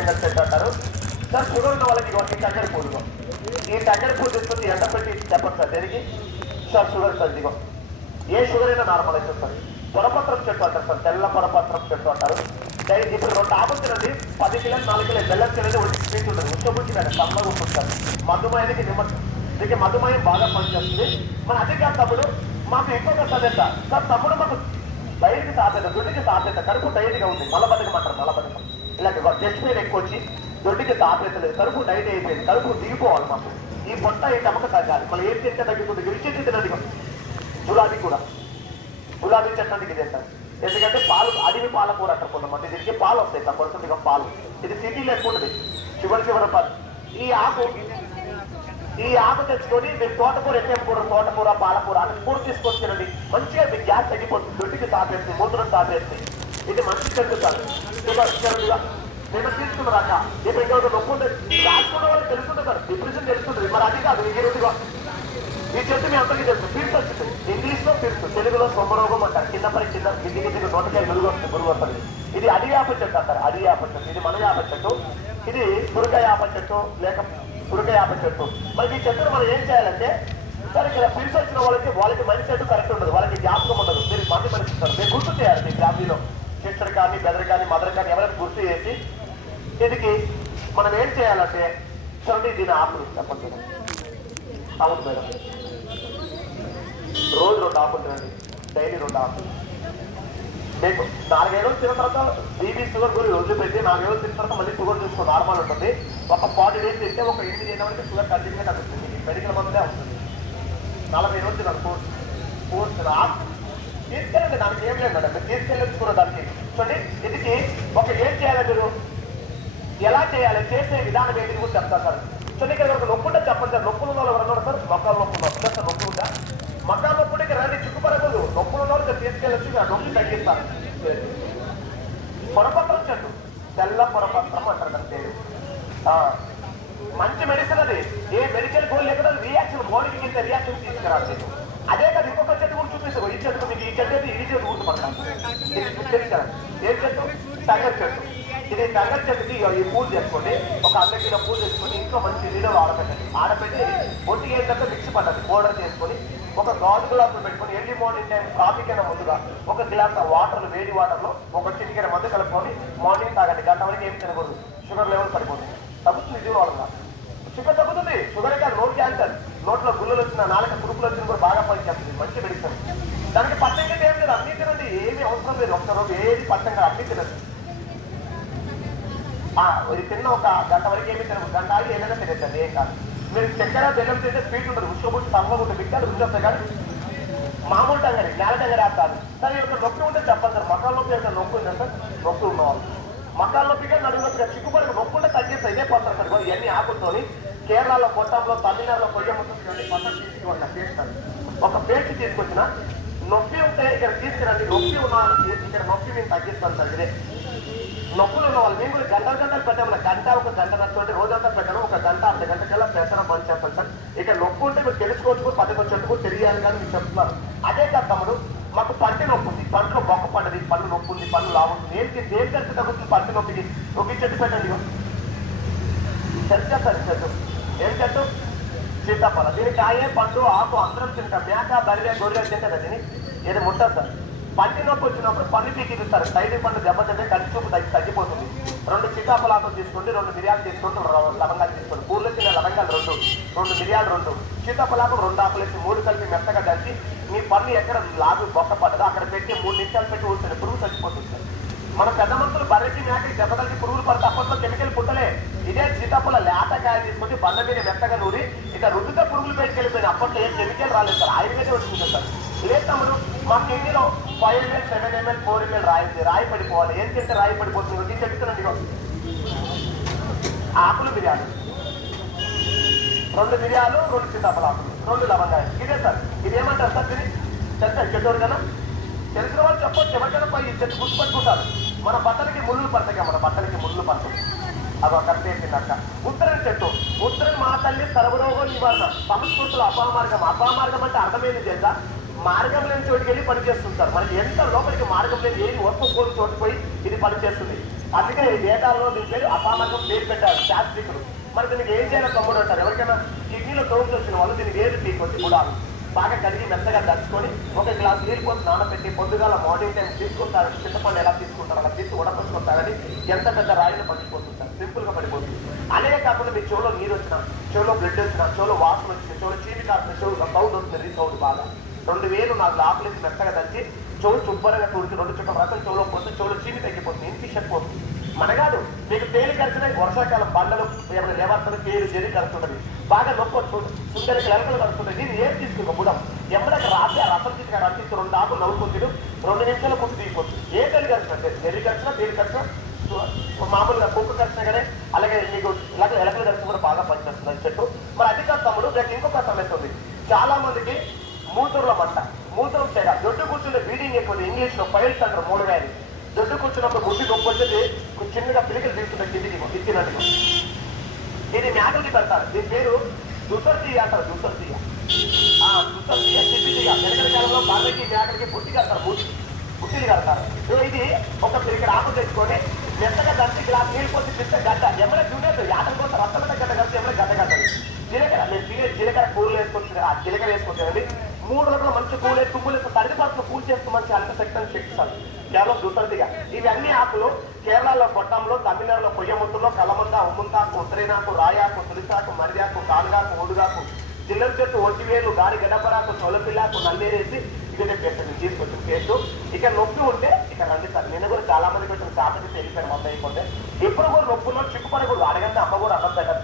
శంకర్ చెట్టు అంటారు sir. Sugar ఉన్న వాళ్ళకి ఈ టంగడి పూలు, ఈ టంగడి పూలు తీసుకొచ్చి ఎండ పెట్టి చెప్పండి సార్ దేనికి సార్. షుగర్ సార్ ఇదిగో ఏ షుగర్ అయినా నార్మల్ అవుతుంది సార్. పొరపత్రం చెట్టు అంటారు సార్, తెల్ల పొరపత్రం చెట్టు అంటారు. ఇప్పుడు 2 ఆకులు తినండి, 10 కిలోలు 4 కిలోలు బెల్లం తినండి, ఒంటి స్వీట్ ఉంటుంది, ఉచ్చబుచ్చి కదా సమ్మగా ఉంటుంది సార్. మధుమయానికి దీనికి మధుమయం బాగా పనిచేస్తుంది. మన అదే కాదు తమ్ముడు, మాకు ఎక్కువగా చదివేత సార్. తమ్ముడు మాకు బయటికి సాధ్యత, దొడ్డికి సాధ్యత, కడుపు డైట్గా ఉంది, మలబద్ధకం అంటారు, మలబద్ధకం. ఇలాగ చెస్ట్ పెయిన్ ఎక్కువ వచ్చి దొడ్డికి సాధ్యత లేదు, కడుపు డైట్ అయిపోయింది, కడుపు దిగిపోవాలి మాకు. ఈ పొట్ట ఈ టమక తగ్గాలి, మళ్ళీ ఏం తింటే తగ్గుతుంది. విరిచెట్టు తినండి, గులాబీ కూడా, గులాబీ చెట్టు ఇదే సార్. ఎందుకంటే పాలు అడవి పాలకూర అంటారు కొంతమంది, దీనికి పాలు వస్తాయి సార్, కొడుతుంది పాలు. ఇది సిటీలో ఎక్కువ ఉంటుంది, చివరి పాలు. ఈ ఆకు తెచ్చుకొని మీరు తోటకూర ఎక్కకూర, తోటకూర పాలకూర అని కూర తీసుకొని తినండి, మంచిగా మీకు గ్యాస్ తగ్గిపోతుంది, దొడ్డికి తాపేస్తుంది, మూత్రం తాపేస్తుంది. ఇది మంచి చెట్టు సార్. నేను తీసుకున్నారాక ఇప్పుడు ఇంకా నొప్పి ఉంటుంది, రాసుకున్న వాళ్ళకి తెలుస్తుంది సార్, డిప్రెషన్ తెలుస్తుంది. మరి అది కాదు ఈ చెట్టు మీ అందరికీ తెలుసు, పీర్స్ వచ్చింది. ఇంగ్లీష్ లో పీర్స్, తెలుగులో సొమ్మరోగం అంటారు. కింద పడి కింద గిద్ది గిద్దికి నోటకాయ మురుగు వస్తుంది. ఇది అడియాప చెట్టు అంటారు, అడియాప చెట్టు. ఇది మన యాప చెట్టు, ఇది పురకాయాప చెట్టు లేక పురకాయాప చెట్టు. మరి ఈ చెట్టును మనం ఏం చేయాలంటే సార్, ఇక్కడ పీర్స్ వచ్చిన వాళ్ళకి మైండ్ సెట్ కరెక్ట్ ఉండదు, వాళ్ళకి జ్ఞాపకం ఉండదు. మీరు మంది పనిస్తారు, మీరు గుర్తు చేయాలి. మీ ఫ్యామిలీలో సిస్టర్ కానీ బెదర్ కానీ మదర్ కానీ ఎవరైనా గుర్తు చేసి దీనికి మనం ఏం చేయాలంటే చూడండి, దీని ఆకులు చెప్పండి. అవును మేడం, రోజు 2 ఆకులు తినండి, డైలీ 2 ఆకులు. మీకు 4 ఏళ్ళు తిన్న తర్వాత బీపీ షుగర్ గురి వదిలిపెట్టి 4 ఏళ్ళు తిన్న తర్వాత మళ్ళీ షుగర్ చూసుకో నార్మల్ ఉంటుంది. ఒక 40 డేస్ తింటే ఒక 8 చేయడం వరకు షుగర్ కంటిన్యూగా తగ్గుతుంది. మెడికల్ మందులే ఉంటుంది. 40 రోజులు తిన్నాను కోర్స్ తీసుకెళ్ళండి, దానికి ఏం లేదు మేడం, మీరు తీసుకెళ్ళొచ్చుకున్న దానికి. చూడండి, ఇదికి ఒక ఏం చేయాలి, మీరు ఎలా చేయాలి, చేసే విధానం ఏంటి కూడా చెప్తారు సార్. చూడండి, ఇక్కడ ఒక నొప్పి ఉంటే చెప్పండి సార్. నొప్పులు ఉన్న వాళ్ళు ఎవరన్నా సార్, మొక్కలు నొప్పి ఉన్నారు సార్, నొప్పి ఉందా? మకాల నొప్పుడికి రండి, చుట్టుపరగదు. నొప్పులు ఉన్న వాళ్ళు తీసుకెళ్ళొచ్చు, ఆ నొప్పి తగ్గిస్తారు. పొరపత్రం చెట్టు, తెల్ల పొరపత్రం అంటారు దాని పేరు. మంచి మెడిసిన్ అది. ఏ మెడికల్ గోల్ లేకుండా రియాక్షన్, బాడీకి ఇంత రియాక్షన్ తీసుకురాదు. అదే కాదు, ఇంకొక చెట్టు కూడా చూపిస్తాను. ఈ చెట్టు మీకు ఈ చెట్టు అయితే ఈ చెట్టు గుర్తుపడతాను. తెలుసు ఏ చెట్టు? టంగర్ చెట్టు. ఇది టంగర్ చెట్టుకి ఈ పూజ చేసుకోండి. ఒక 100 కిలో పూజ చేసుకొని ఇంట్లో మంచి నీళ్ళు ఆడపెట్టి ఒంటికి ఏంటంటే మిక్సీ పట్టండి, పౌడర్ చేసుకొని ఒక గాజు గ్లాసులు పెట్టుకొని ఎర్లీ మార్నింగ్ టైం కాఫీ కన్నా ముందుగా ఒక గ్లాస్ వాటర్, వేడి వాటర్లో ఒక చిటికెర మందు కలుపుకొని మార్నింగ్ తాగండి. గంట వరకు ఏం తినకూడదు, షుగర్ లెవెల్ పడిపోతుంది. తగ్గుతుంది, ఇది వాళ్ళ షుగర్ తగ్గుతుంది. షుగర్ కాదు, నోట్ క్యాన్సర్, నోట్లో గుళ్ళలు వచ్చిన, నాలుక కురుపులు వచ్చిన కూడా బాగా పనిచేస్తుంది. మంచి మెడిసిన్. దానికి పట్టం కంటే ఏం లేదు, అన్ని తినండి, ఏమీ అవసరం లేదు. ఒక్కరోజు ఏది పట్టం కాదు, అన్ని తినండి. ఇది తిన్న ఒక గంట వరకు ఏమి తినదు, గంట ఆగి ఏదైనా తినేదండి, ఏం కాదు. మీరు చక్కెర బెల్లం తింటే స్వీట్ ఉంటుంది, ఉష్కబుట్టి సమ్మగా ఉంటుంది, మిగతాది రుచి వస్తాయి. కానీ మామూలు టంగరి, నేల టంగరి కాదు. సరే, ఇక్కడ నొప్పి ఉంటే చెప్పండి సార్. మకాల నొప్పి అంటే నొప్పి ఉందా సార్? నొప్పి ఉన్నవాళ్ళు మకాల నొప్పిగా నడుము నొప్పిగా చిక్కుపడి నొప్పి ఉంటే తగ్గిస్తాయి. ఇదే పోతారు సార్. ఇవన్నీ ఆకులతోని కేరళలో, కొట్టంలో, తమిళనాడులో కొయ్య ముట్టుకుంటే కొత్త తీసుకుని చేస్తారు. ఒక పేస్ట్ తీసుకొచ్చిన నొప్పి ఉంటే ఇక్కడ తీసుకురండి. నొప్పి ఉన్న వాళ్ళకి ఇక్కడ నొప్పి మేము తగ్గిస్తాం సార్. ఇదే నొప్పులు ఉన్న వాళ్ళు మేము కూడా గంటలు పెట్టాము. గంట ఒక గంట నచ్చుకుంటే రోజంతా పెట్టడం, ఒక గంట అర్ధ గంటకల్లా పెట్టడం పని చెప్పండి సార్. ఇక్కడ నొప్పి ఉంటే మీరు తెలుసుకోవచ్చు, 10 చెట్టు కూడా తెలియాలి కానీ మీరు చెప్తున్నారు. అదే కాదు తమ్ముడు, మాకు పంటి నొప్పి ఉంది, పంటలో బొక్క పడ్డది, పళ్ళు నొప్పి ఉంది, పళ్ళు లావుంటుంది, ఏం తెలిసి తగ్గుతుంది పంటి నొప్పికి? ఒక చెట్టు పెట్టండి. తెలుసా సార్ చెట్టు? ఏం చెట్టు? సీతాఫల. దీని కాయే, పండు, ఆకు అందరం తింటాం. మేక, బరివే, గొర్రె తింటారు. దీన్ని ఏది ముట్టదు సార్. పంటి నొప్పి వచ్చినప్పుడు పన్ను పీకిస్తారు. సైడ్ పండు దెబ్బతింటే కంటి చూపు తగ్గిపోతుంది. 2 సీతాఫలాకులు తీసుకోండి, 2 మిరియాలు తీసుకోండి, 2 లవంగాలు తీసుకోండి. పూర్లో చిన్న లవంగాలు 2 మిరియాలు 2 సీతాఫలాకు 2 ఆకులు వేసి 3 కలిపి మెత్తగా దంచి మీ పన్ను ఎక్కడ లాగు బొక్క పడ్డదో అక్కడ పెట్టి 3 నిమిషాలు పెట్టి ఊరుతుంది, పురుగు చచ్చిపోతుంది సార్. మన పెద్ద మనుషులు బర్రెకి, మేకకి దెబ్బ కలిసి పురుగులు పడితే అప్పట్లో కెమికల్ పుట్టలే. ఇదే సీతాఫల లేతకాయ తీసుకొని బండ మీద మెత్తగా నూరి ఇక రుద్దుతో పురుగులు పెట్టుకెళ్ళిపోయింది. అప్పట్లో ఏం కెమికల్ రాలేదు సార్, ఆయుర్వేదం వచ్చింది సార్. లేదు తమ్ముడు, మా కిడ్నీలో 5 ml, 7 ml, 4 ml రాయి పడిపోవాలి. ఏం తింటే రాయి పడిపోతుంది? చెప్తున్నాండి. ఆకులు మిరియాలు, 2 మిరియాలు, 2 సీతాఫలాకులు, 2 లవంగాయలు. ఇదే సార్. ఇది ఏమంటారు సార్? దీన్ని తెలుసా? చెట్టోరు కదా, తెలిసిన వాళ్ళు చెప్పొచ్చు. ఎవరికైనా ఈ చెట్టు గుర్తుపెట్టుకుంటారు. మన బట్టలకి ముళ్ళు పడతాయి, మన బట్టలకి ముళ్ళు పడతాయి. అదొక కట్టేసిందక్క. ఉత్తరం చెట్టు. ఉత్తరం మా తల్లి సర్వరోగం నివారణ. సంస్కృతులు అపామార్గం. అపామార్గం అంటే అర్థమైంది తెలుసా? మార్గం లేని చోటుకి వెళ్ళి పనిచేస్తుంటారు. మనకి ఎంత లోపలికి మార్గం లేని ఏది వస్తువు కోరి చోటు పోయి ఇది పనిచేస్తుంది. అందుకే ఈ డేటాలో దీని పేరు అపానకం పేరు పెట్టారు శాస్త్రికులు. మరి దీనికి ఏం చేయాలో తమ్ముడు అంటారు. ఎవరికైనా కిడ్నీలో తోపులు వచ్చిన వాళ్ళు దీనికి ఏది తీసుకొచ్చి గుడాలు బాగా కడిగి మెత్తగా దంచుకొని ఒక గ్లాస్ నీళ్ళు పోసి నానబెట్టి పొద్దుగాల మార్నింగ్ టైం తీసుకుంటారు. చింతపండు ఎలా తీసుకుంటారు అలా తీసి ఉడకొచ్చుకుంటారని ఎంత పెద్ద రాయిని పడిపోతుంటారు, సింపుల్ గా పడిపోతుంది. అలాగే కాకుండా మీ చెవులో నీరు వచ్చినా, చెవులో బ్లడ్ వచ్చినా, చెవులో వాసన వచ్చిన, చెవులో చీమి కాసిన, చెవులు సౌండ్ వస్తుంది, సౌండ్ బాగా 2004 ఆకులేసి మెత్తగా దంచి చెవులు శుభ్రంగా తుడిచి 2 చుట్టం రసం చెవులో పోతే చెవులు చీమి తగ్గిపోతుంది, ఇన్ఫెక్షన్ పోతుంది. మనగాదు మీకు తేలి ఖర్చున వర్షాకాలం బండలు ఏమైనా లేవర్తలు తేలి జరి కలుస్తుంటది, బాగా నొప్పి సుందరికి ఎలకలు కలుస్తుంటాయి. దీన్ని ఏం తీసుకుంటాం బుడం ఎమ్మడక రాసి ఆ రసం తీసుకుని రచించి 2 ఆకులు నవ్వుకుంటాడు, 2 నిమిషాల ముందు తీసిపోతుంది. ఏ తేలి ఖర్చున జరి ఖర్చున తేలి ఖర్చున మామూలుగా కుక్క ఖర్చున కానీ అలాగే మీకు ఇలాగ ఎలకలు ఖర్చు కూడా బాగా పనిచేస్తుంది చెట్టు. మరి అది కాదు తమ్ముడు, రేపు ఇంకొక సమస్య ఉంది. చాలా మందికి మూతురుల మంట, మూత్రం తేడా, దొడ్డు కూర్చుంటే బ్లీడింగ్ ఎక్కువ, ఇంగ్లీష్ లో ఫైల్స్ అంటారు 3 వ్యాధి. దొడ్డు కూర్చున్నప్పుడు గుడ్డి నొప్పి వచ్చేది చిన్నగా పిలికలు తీసుకుంటారు కిందికి ఇచ్చినట్టుగా. ఇది మేకలకి పెడతారు, దీని పేరు దుసర్తీయ అంటారు. దుసర్తీయ చిప్పితీయ. వెనకల కాలంలో బార్లకి మేకలకి బుట్టి కడతారు, బుట్టిలు కడతారు. ఇది ఒక పిలికడ ఆకు తెచ్చుకొని మెత్తగా దంచి గ్లాస్ నీళ్ళు పోసి పిస్తే గడ్డ ఎమ్మడే చూడలేదు, యాటల కోసం రక్తమైన గడ్డ కలిసి ఎమ్మడే గడ్డ కట్టదు. జీలకర్ర మీరు జీలకర్ర కూరలు వేసుకొచ్చి ఆ జీలకర్ర వేసుకొచ్చేది 3 రోజులు మంచి కూలే తుమ్ములు తడిది పాత్ర పూజ చేస్తూ మంచి అల్ప శక్తిని శక్తిస్తారు. కేవలం దుసర్దిగా ఇవన్నీ ఆకులు కేరళలో గొట్టంలో, తమిళనాడులో కొయ్యముద్దులో, కలమంద, ఉమ్ముంతాకు, ఉత్తరేనాకు, రాయాకు, తులిసాకు, మరియాకు, కానుగాకు, ఓడుగాకు, జిల్లల చెట్టు, ఒంటివేలు, గాడి గడపరాకు, చొలపిల్లాకు, నల్లేరేసి ఇదే పేస్ట్ తీసుకొచ్చిన పేస్ట్. ఇక నొప్పి ఉంటే ఇక రండి సార్. నేను కూడా చాలా మందికి వచ్చిన చాపకి తెలిపాను మొత్తం అయిపోతే. ఎప్పుడు కూడా నొప్పుల్లో చిక్కుపడకూడదు, అడగంటే అమ్మ కూడా అన్నం పెట్టదు.